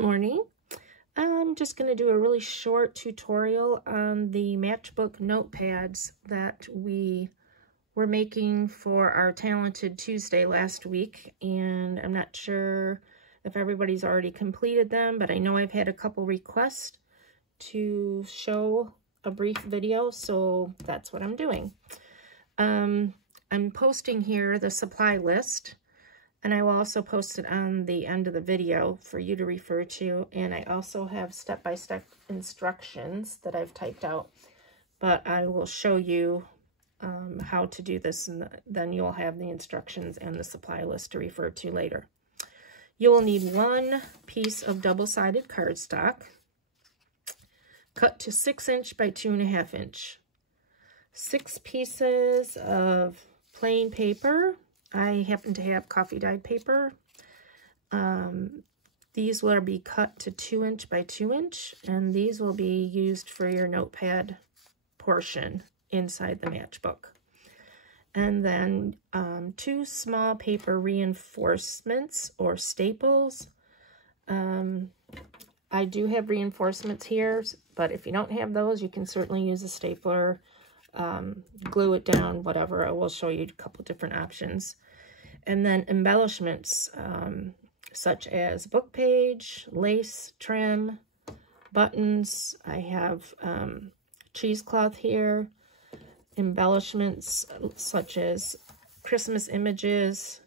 Good morning. I'm just going to do a really short tutorial on the Matchbook notepads that we were making for our Talented Tuesday last week, and I'm not sure if everybody's already completed them, but I know I've had a couple requests to show a brief video, so that's what I'm doing. I'm posting here the supply list, and I will also post it on the end of the video for you to refer to. And I also have step-by-step instructions that I've typed out, but I will show you how to do this, and then you'll have the instructions and the supply list to refer to later. You will need one piece of double-sided cardstock, cut to 6" by 2.5 inch. 6 pieces of plain paper. I happen to have coffee dyed paper. These will be cut to 2" by 2 inch, and these will be used for your notepad portion inside the matchbook. And then 2 small paper reinforcements or staples. I do have reinforcements here, but if you don't have those, you can certainly use a stapler, glue it down, whatever. I will show you a couple different options. And then embellishments, such as book page, lace trim, buttons. I have cheesecloth here. Embellishments such as Christmas images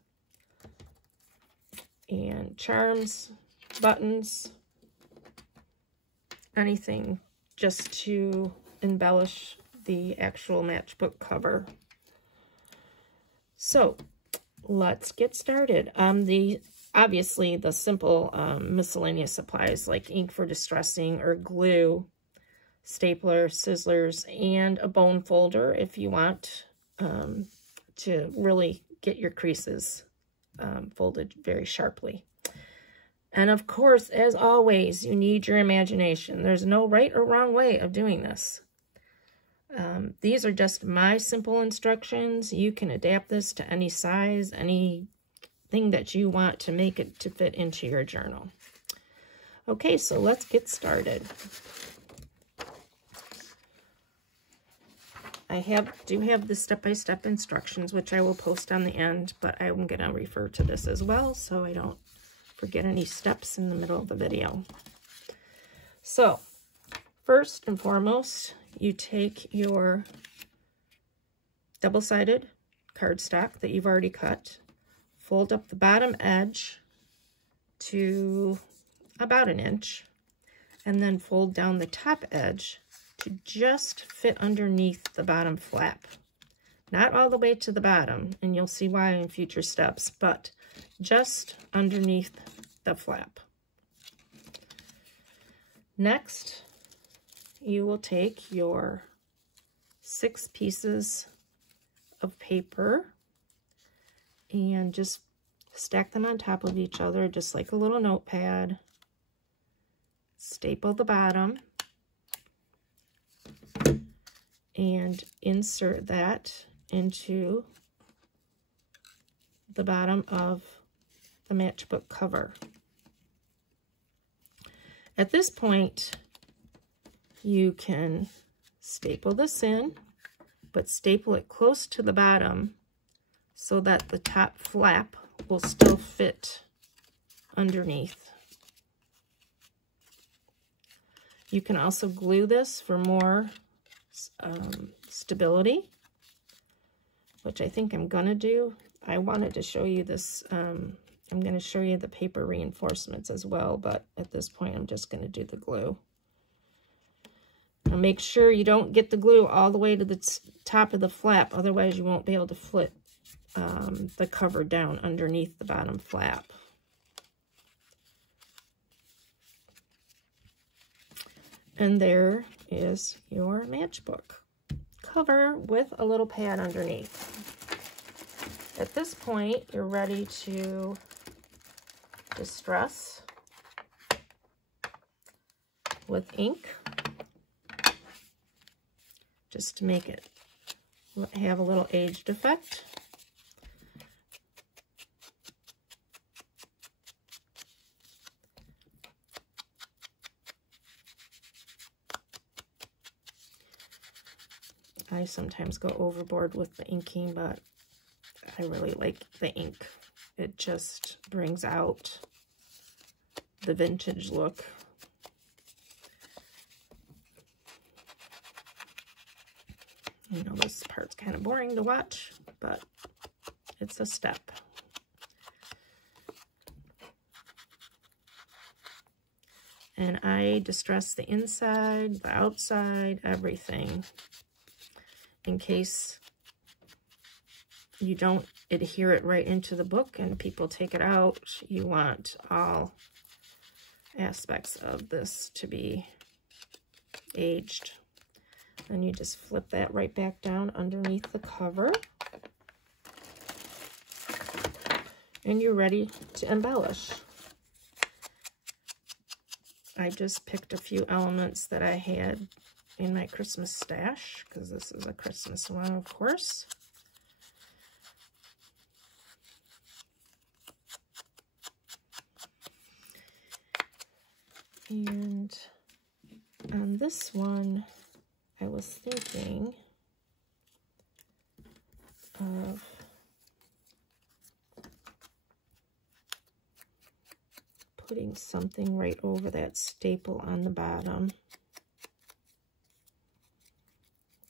and charms, buttons, anything just to embellish the actual matchbook cover. So let's get started. Obviously the simple miscellaneous supplies like ink for distressing or glue, stapler, scissors, and a bone folder if you want to really get your creases folded very sharply. And of course, as always, you need your imagination. There's no right or wrong way of doing this. These are just my simple instructions. You can adapt this to any size, anything that you want to make it to fit into your journal. Okay, so let's get started. I do have the step-by-step instructions, which I will post on the end, but I'm going to refer to this as well so I don't forget any steps in the middle of the video. So, first and foremost, you take your double-sided cardstock that you've already cut, fold up the bottom edge to about 1 inch, and then fold down the top edge to just fit underneath the bottom flap. Not all the way to the bottom, and you'll see why in future steps, but just underneath the flap. Next, you will take your 6 pieces of paper and just stack them on top of each other, just like a little notepad. Staple the bottom and insert that into the bottom of the matchbook cover. At this point, you can staple this in, but staple it close to the bottom so that the top flap will still fit underneath. You can also glue this for more stability, which I think I'm going to do. I wanted to show you this. I'm going to show you the paper reinforcements as well, but at this point I'm just going to do the glue. Now make sure you don't get the glue all the way to the top of the flap, otherwise you won't be able to flip the cover down underneath the bottom flap. And there is your matchbook cover with a little pad underneath. At this point, you're ready to distress with ink, just to make it have a little aged effect. I sometimes go overboard with the inking, but I really like the ink. It just brings out the vintage look. You know, this part's kind of boring to watch, but it's a step. And I distress the inside, the outside, everything, in case you don't adhere it right into the book and people take it out. You want all aspects of this to be aged. And you just flip that right back down underneath the cover. And you're ready to embellish. I just picked a few elements that I had in my Christmas stash, because this is a Christmas one, of course. And on this one, I was thinking of putting something right over that staple on the bottom,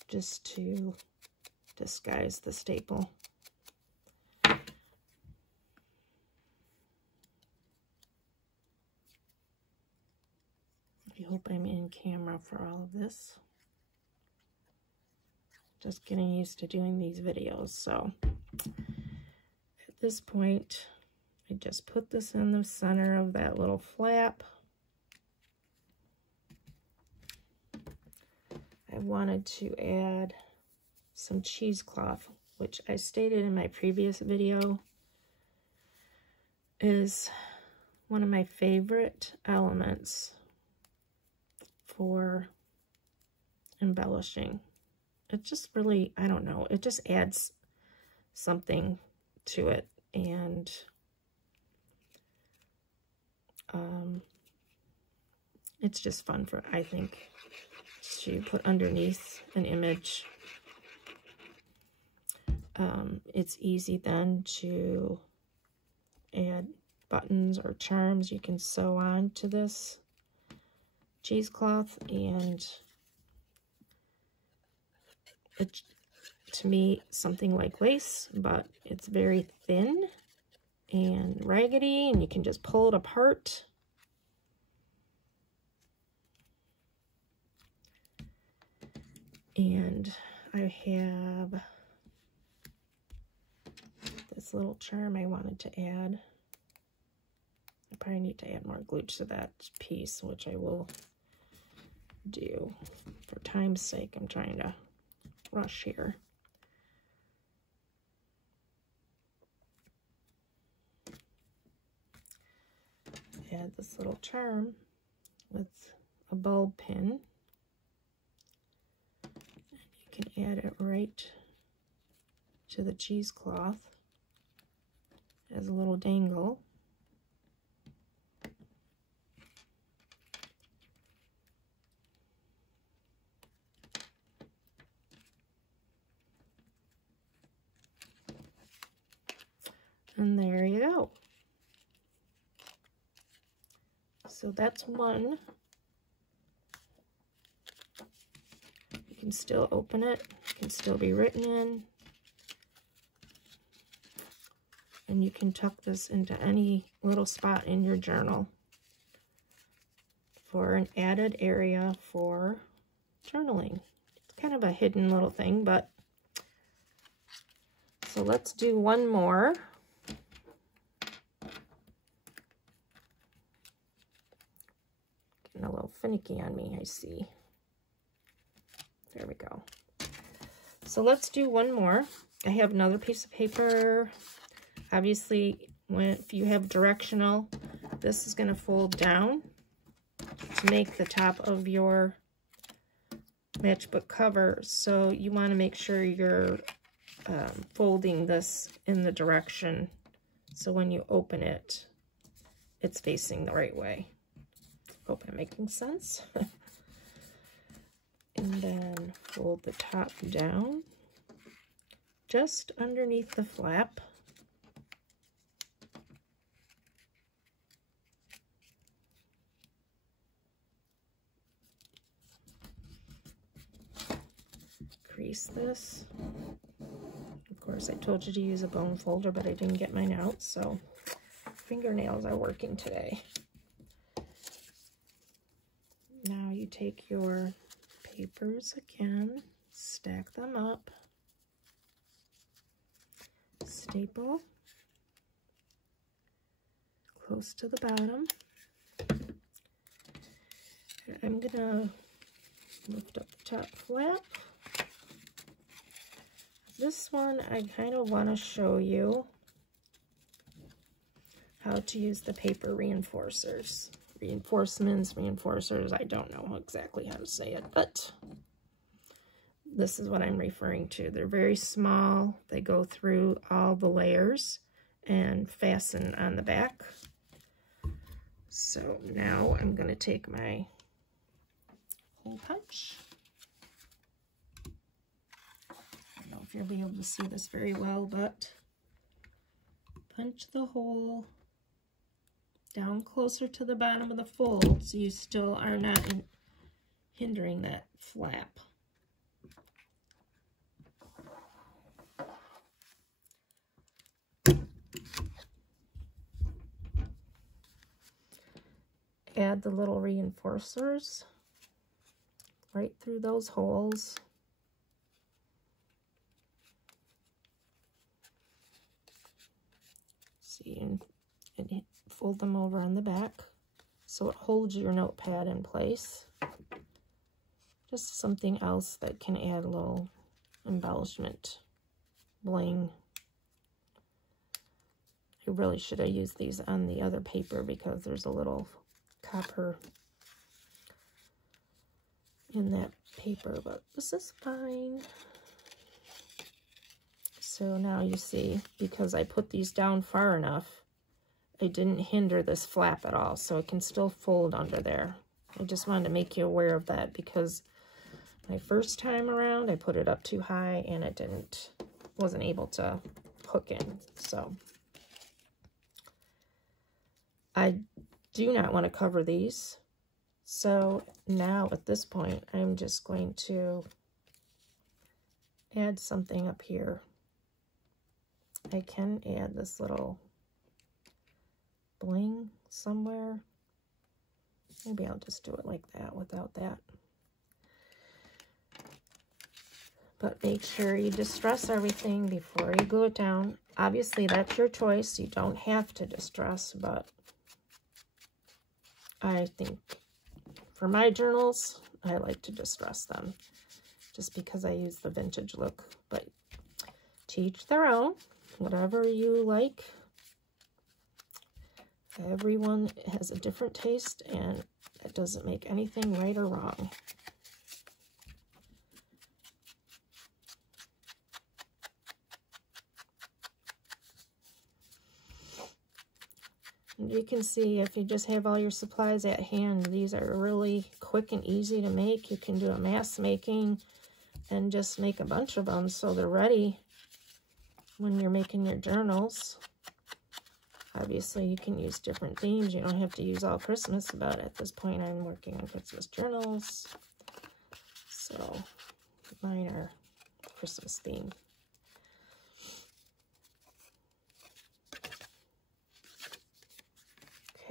just to disguise the staple. I hope I'm in camera for all of this. Just getting used to doing these videos. So at this point, I just put this in the center of that little flap. I wanted to add some cheesecloth, which I stated in my previous video is one of my favorite elements for embellishing. It just really, I don't know, it just adds something to it. And it's just fun for, I think, to put underneath an image. It's easy then to add buttons or charms you can sew on to this cheesecloth, and it's, to me, something like lace, but it's very thin and raggedy, and you can just pull it apart. And I have this little charm I wanted to add. I probably need to add more glue to that piece, which I will do. For time's sake, I'm trying to rush here. Add this little charm with a bulb pin. And you can add it right to the cheesecloth as a little dangle. And there you go. So that's one. You can still open it. It can still be written in. And you can tuck this into any little spot in your journal for an added area for journaling. It's kind of a hidden little thing, but so let's do one more. Getting a little finicky on me, I see. There we go. So let's do one more. I have another piece of paper. Obviously, if you have directional, this is going to fold down to make the top of your matchbook cover. So you want to make sure you're folding this in the direction, so when you open it, it's facing the right way. Hope I'm making sense. And then fold the top down just underneath the flap. Crease this. Of course, I told you to use a bone folder, but I didn't get mine out, so fingernails are working today. Now you take your papers again, stack them up, staple close to the bottom. I'm gonna lift up the top flap. This one I kind of want to show you how to use the paper reinforcers. Reinforcers, I don't know exactly how to say it, but this is what I'm referring to. They're very small. They go through all the layers and fasten on the back. So now I'm going to take my hole punch. I don't know if you'll be able to see this very well, but punch the hole down closer to the bottom of the fold so you still are not hindering that flap. Add the little reinforcers right through those holes. See, and fold them over on the back so it holds your notepad in place. Just something else that can add a little embellishment, bling. I really should have used these on the other paper because there's a little copper in that paper, but this is fine. So now you see, because I put these down far enough, I didn't hinder this flap at all, so it can still fold under there. I just wanted to make you aware of that because my first time around I put it up too high and it wasn't able to hook in. So I do not want to cover these. So now at this point I'm just going to add something up here. I can add this little bling somewhere. Maybe I'll just do it like that without that. But make sure you distress everything before you glue it down. Obviously, that's your choice. You don't have to distress, but I think for my journals, I like to distress them just because I use the vintage look. But to each their own, whatever you like. Everyone has a different taste, and it doesn't make anything right or wrong. And you can see if you just have all your supplies at hand, these are really quick and easy to make. You can do a mass making and just make a bunch of them so they're ready when you're making your journals. Obviously, you can use different themes. You don't have to use all Christmas, but at this point, I'm working on Christmas journals. So, mine are Christmas themed.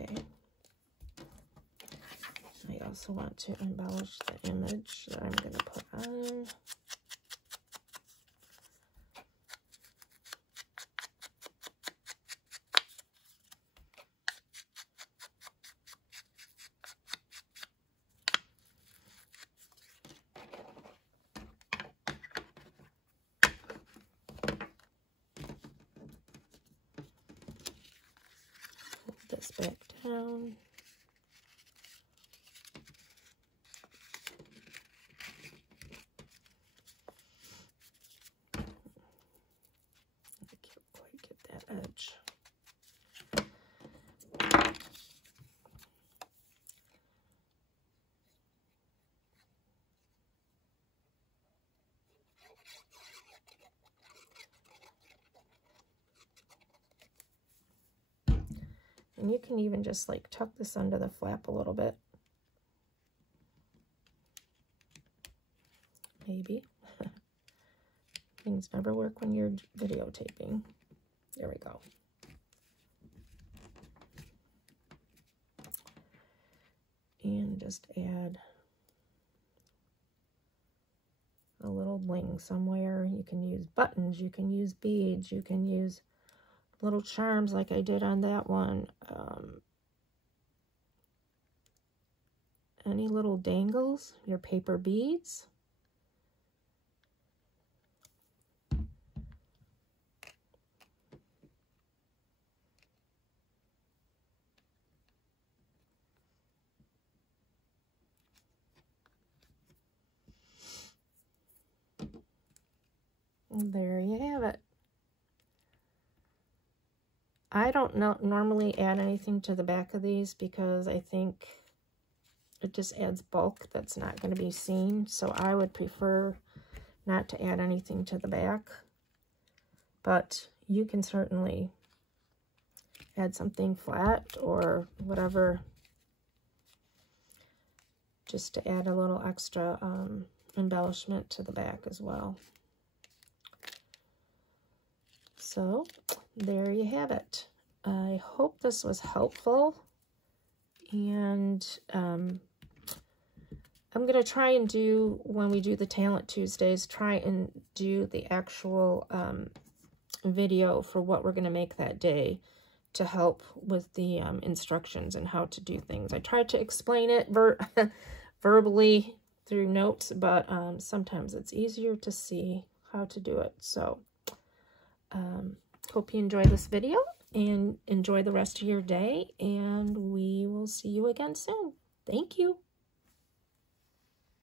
Okay. I also want to embellish the image that I'm going to put on. This back down. I can't quite get that edge. And you can even just like tuck this under the flap a little bit. Maybe. Things never work when you're videotaping. There we go. And just add a little bling somewhere. You can use buttons, you can use beads, you can use little charms like I did on that one. Any little dangles, your paper beads. And there you have it. I don't normally add anything to the back of these because I think it just adds bulk that's not going to be seen. So I would prefer not to add anything to the back. But you can certainly add something flat or whatever, just to add a little extra embellishment to the back as well. So there you have it. I hope this was helpful, and I'm going to try and do, when we do the Talent Tuesdays, try and do the actual video for what we're going to make that day to help with the instructions and how to do things. I tried to explain it verbally through notes, but sometimes it's easier to see how to do it. So hope you enjoy this video and enjoy the rest of your day, and we will see you again soon. Thank you.